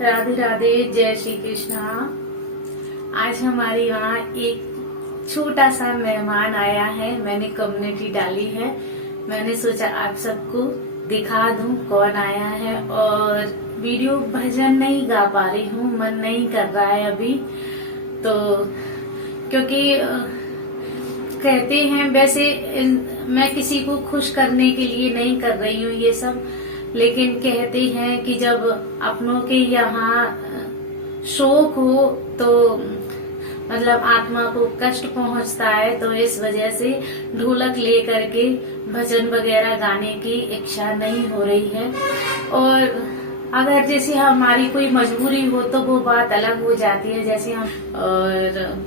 राधे राधे, जय श्री कृष्णा। आज हमारे यहाँ एक छोटा सा मेहमान आया है। मैंने कम्युनिटी डाली है, मैंने सोचा आप सबको दिखा दूं कौन आया है। और वीडियो भजन नहीं गा पा रही हूँ, मन नहीं कर रहा है अभी तो, क्योंकि कहते हैं वैसे मैं किसी को खुश करने के लिए नहीं कर रही हूँ ये सब, लेकिन कहते हैं कि जब अपनों के यहाँ शोक हो तो मतलब आत्मा को कष्ट पहुंचता है, तो इस वजह से ढोलक लेकर के भजन वगैरह गाने की इच्छा नहीं हो रही है। और अगर जैसे हमारी कोई मजबूरी हो तो वो बात अलग हो जाती है। जैसे हम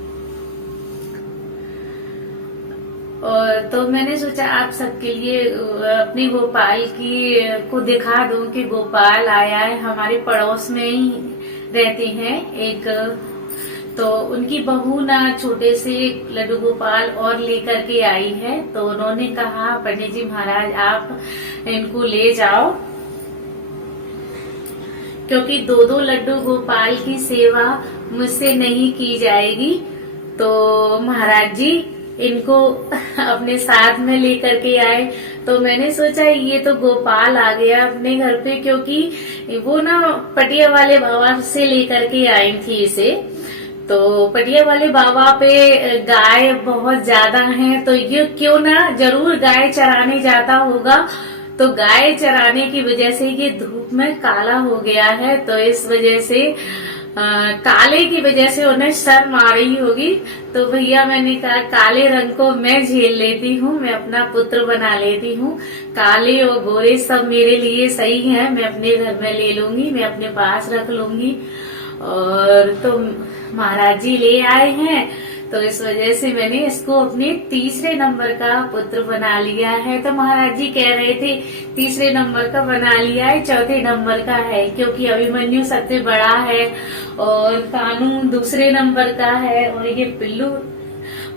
और तो मैंने सोचा आप सबके लिए अपनी गोपाल की को दिखा दूं कि गोपाल आया है। हमारे पड़ोस में ही रहते हैं एक, तो उनकी बहू ना छोटे से लड्डू गोपाल और लेकर के आई है। तो उन्होंने कहा पंडित जी महाराज आप इनको ले जाओ, क्योंकि दो दो लड्डू गोपाल की सेवा मुझसे नहीं की जाएगी। तो महाराज जी इनको अपने साथ में लेकर के आए। तो मैंने सोचा ये तो गोपाल आ गया अपने घर पे, क्योंकि वो ना पटिया वाले बाबा से लेकर के आई थी इसे। तो पटिया वाले बाबा पे गाय बहुत ज्यादा हैं, तो ये क्यों ना जरूर गाय चराने जाता होगा। तो गाय चराने की वजह से ये धूप में काला हो गया है, तो इस वजह से काले की वजह से उन्हें शर्म आ रही होगी। तो भैया मैंने कहा काले रंग को मैं झेल लेती हूँ, मैं अपना पुत्र बना लेती हूँ। काले और गोरे सब मेरे लिए सही हैं, मैं अपने घर में ले लूंगी, मैं अपने पास रख लूंगी। और तो महाराज जी ले आए हैं, तो इस वजह से मैंने इसको अपने तीसरे नंबर का पुत्र बना लिया है। तो महाराज जी कह रहे थे तीसरे नंबर का बना लिया है, चौथे नंबर का है, क्योंकि अभिमन्यु सबसे बड़ा है और कानू दूसरे नंबर का है और ये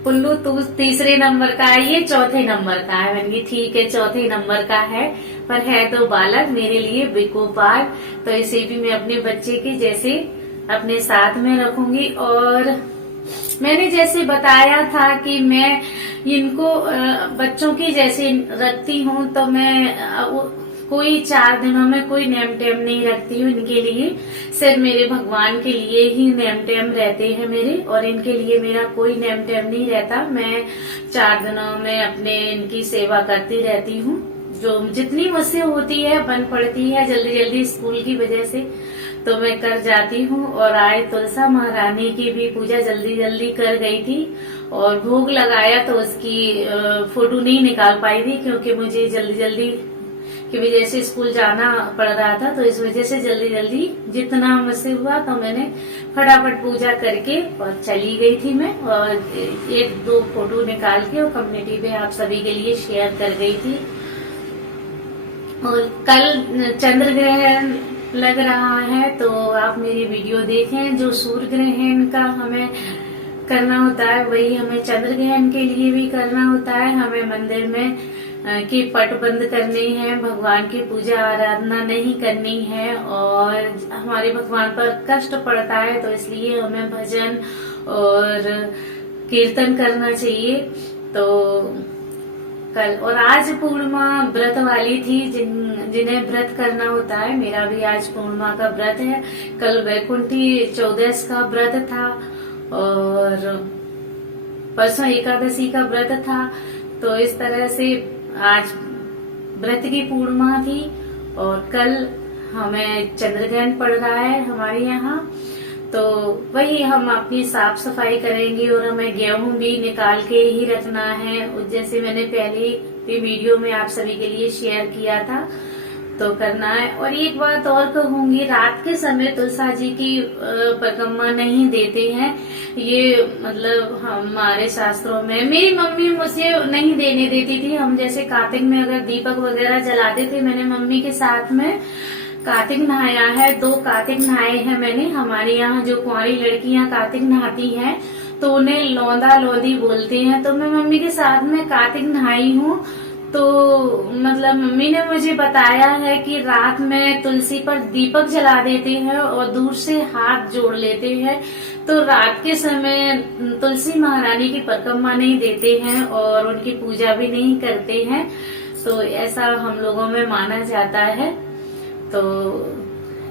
पुल्लू तीसरे नंबर का है, ये चौथे नंबर का है। मैंने ठीक है चौथे नंबर का है, पर है तो बालक मेरे लिए गोपाल। तो इसे भी मैं अपने बच्चे के जैसे अपने साथ में रखूंगी। और मैंने जैसे बताया था कि मैं इनको बच्चों की जैसे रखती हूँ, तो मैं कोई 4 दिनों में कोई नेम टेम नहीं रखती हूँ इनके लिए। सिर्फ मेरे भगवान के लिए ही नेम टेम रहते हैं मेरे, और इनके लिए मेरा कोई नेम टेम नहीं रहता। मैं 4 दिनों में अपने इनकी सेवा करती रहती हूँ, जो जितनी मुझसे होती है बन पड़ती है जल्दी जल्दी स्कूल की वजह से, तो मैं कर जाती हूँ। और आज तुलसा महारानी की भी पूजा जल्दी जल्दी कर गई थी, और भोग लगाया तो उसकी फोटो नहीं निकाल पाई थी, क्योंकि मुझे जल्दी जल्दी की वजह से स्कूल जाना पड़ रहा था। तो इस वजह से जल्दी जल्दी जितना मुझसे हुआ तो मैंने फटाफट पूजा करके और चली गई थी मैं, और 1-2 फोटो निकाल के और कम्युनिटी पे आप सभी के लिए शेयर कर गई थी। और कल चंद्र ग्रहण लग रहा है, तो आप मेरी वीडियो देखें। जो सूर्य ग्रहण का हमें करना होता है वही हमें चंद्र ग्रहण के लिए भी करना होता है। हमें मंदिर में के पट बंद करने हैं, भगवान की पूजा आराधना नहीं करनी है, और हमारे भगवान पर कष्ट पड़ता है, तो इसलिए हमें भजन और कीर्तन करना चाहिए। तो कल और आज पूर्णिमा व्रत वाली थी, जिन्हें व्रत करना होता है। मेरा भी आज पूर्णिमा का व्रत है। कल वैकुंठी चौदस का व्रत था और परसों एकादशी का व्रत था। तो इस तरह से आज व्रत की पूर्णिमा थी, और कल हमें चंद्रग्रहण पड़ रहा है हमारे यहाँ। तो वही हम अपनी साफ सफाई करेंगे, और हमें गेहूं भी निकाल के ही रखना है, जैसे मैंने पहले भी वीडियो में आप सभी के लिए शेयर किया था, तो करना है। और एक बात और कहूंगी, रात के समय तुलसा जी की परिक्रमा नहीं देते हैं, ये मतलब हमारे शास्त्रों में मेरी मम्मी मुझे नहीं देने देती थी। हम जैसे कार्तिक में अगर दीपक वगैरह जलाते थे, मैंने मम्मी के साथ में कार्तिक नहाया है, 2 कार्तिक नहाए हैं मैंने। हमारे यहाँ जो कुंवारी लड़कियां कार्तिक नहाती हैं तो उन्हें लौंदा लौदी बोलते हैं, तो मैं मम्मी के साथ में कार्तिक नहाई हूँ। तो मतलब मम्मी ने मुझे बताया है कि रात में तुलसी पर दीपक जला देते हैं और दूर से हाथ जोड़ लेते हैं, तो रात के समय तुलसी महारानी की परिक्रमा नहीं देते हैं और उनकी पूजा भी नहीं करते हैं। तो ऐसा हम लोगों में माना जाता है। तो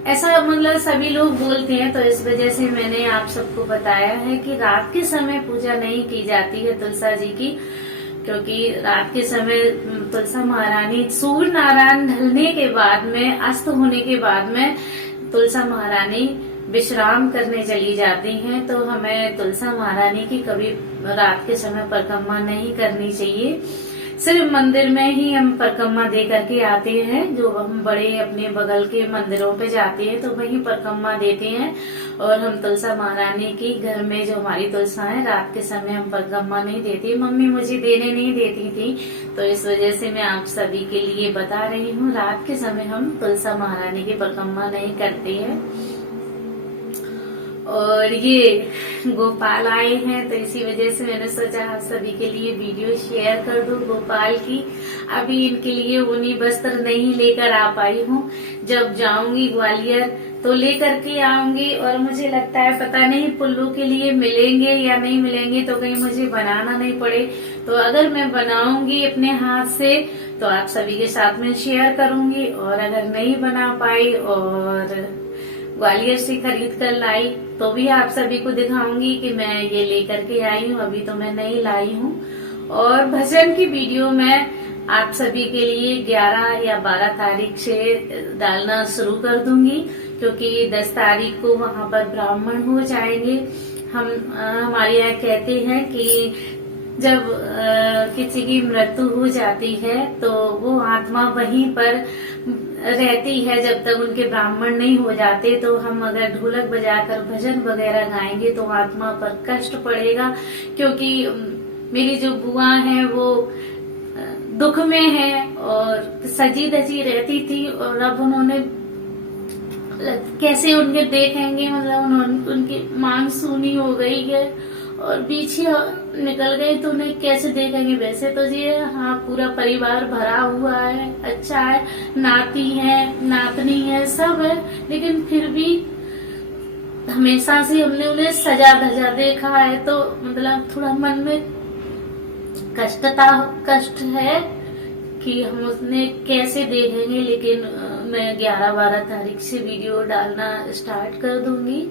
ऐसा मतलब सभी लोग बोलते हैं, तो इस वजह से मैंने आप सबको बताया है कि रात के समय पूजा नहीं की जाती है तुलसा जी की, क्योंकि रात के समय तुलसा महारानी सूर्य नारायण ढलने के बाद में, अस्त होने के बाद में तुलसा महारानी विश्राम करने चली जाती हैं। तो हमें तुलसा महारानी की कभी रात के समय परिक्रमा नहीं करनी चाहिए। सिर्फ मंदिर में ही हम परिक्रमा दे करके आते हैं। जो हम बड़े अपने बगल के मंदिरों पे जाते हैं तो वहीं परिक्रमा देते हैं। और हम तुलसा महारानी की घर में जो हमारी तुलसा है, रात के समय हम परिक्रमा नहीं देते। मम्मी मुझे देने नहीं देती थी, तो इस वजह से मैं आप सभी के लिए बता रही हूँ, रात के समय हम तुलसा महारानी की परिक्रमा नहीं करते हैं। और ये गोपाल आए हैं, तो इसी वजह से मैंने सोचा आप सभी के लिए वीडियो शेयर कर दूं गोपाल की। अभी इनके लिए ऊनी वस्त्र नहीं लेकर आ पाई हूँ। जब जाऊंगी ग्वालियर तो लेकर के आऊंगी। और मुझे लगता है पता नहीं पुल्लू के लिए मिलेंगे या नहीं मिलेंगे, तो कहीं मुझे बनाना नहीं पड़े। तो अगर मैं बनाऊंगी अपने हाथ से तो आप सभी के साथ में शेयर करूंगी। और अगर नहीं बना पाई और ग्वालियर से खरीद कर लाई तो भी आप सभी को दिखाऊंगी कि मैं ये लेकर के आई हूँ। अभी तो मैं नहीं लाई हूँ। और भजन की वीडियो मैं आप सभी के लिए 11 या 12 तारीख से डालना शुरू कर दूंगी, क्योंकि 10 तारीख को वहाँ पर ब्राह्मण हो जाएंगे। हमारे यहाँ कहते हैं कि जब किसी की मृत्यु हो जाती है तो वो आत्मा वहीं पर रहती है जब तक उनके ब्राह्मण नहीं हो जाते। तो हम अगर ढोलक बजाकर भजन वगैरह गाएंगे तो आत्मा पर कष्ट पड़ेगा, क्योंकि मेरी जो बुआ है वो दुख में है और सजी धजी रहती थी। और अब उन्होंने कैसे उनके देखेंगे, मतलब उनकी मांग सूनी हो गई है और पीछे निकल गए तो उन्हें कैसे देखेंगे। वैसे तो जी हाँ, पूरा परिवार भरा हुआ है, अच्छा है, नाती है, नातनी है, सब है, लेकिन फिर भी हमेशा से हमने उन्हें सजा धजा देखा है, तो मतलब थोड़ा मन में कष्ट है कि हम उसने कैसे देखेंगे। लेकिन मैं 11-12 तारीख से वीडियो डालना स्टार्ट कर दूंगी।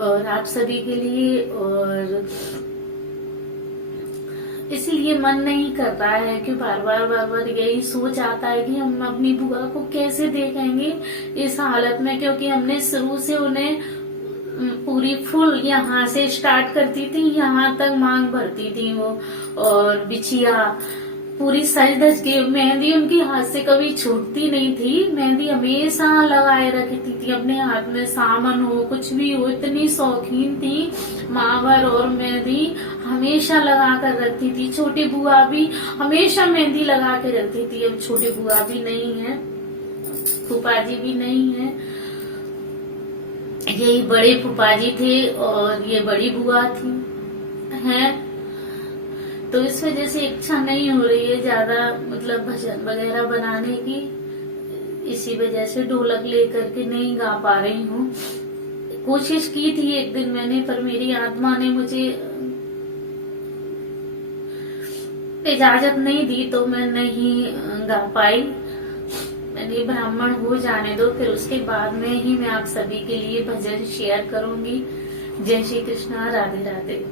और आप सभी के लिए, और इसलिए मन नहीं कर रहा है कि बार बार यही सोच आता है कि हम अपनी बुआ को कैसे देखेंगे इस हालत में, क्योंकि हमने शुरू से उन्हें पूरी फुल यहाँ से स्टार्ट करती थी, यहाँ तक मांग भरती थी वो। और बिछिया पूरी सज धज के, मेहंदी उनके हाथ से कभी छूटती नहीं थी। मेहंदी हमेशा लगाए रखती थी अपने हाथ में, सामान हो कुछ भी हो, इतनी शौकीन थी। मावर और मेहंदी हमेशा लगा कर रखती थी। छोटी बुआ भी हमेशा मेहंदी लगा के रखती थी। अब छोटी बुआ भी नहीं है, फूफा जी भी नहीं है, यही बड़े फूफा जी थे और ये बड़ी बुआ थी हैं। तो इस वजह से इच्छा नहीं हो रही है ज्यादा, मतलब भजन वगैरह बनाने की। इसी वजह से ढोलक लेकर के नहीं गा पा रही हूँ। कोशिश की थी एक दिन मैंने, पर मेरी आत्मा ने मुझे इजाजत नहीं दी, तो मैं नहीं गा पाई। मैंने ब्राह्मण हो जाने दो, फिर उसके बाद में ही मैं आप सभी के लिए भजन शेयर करूंगी। जय श्री कृष्णा, राधे राधे।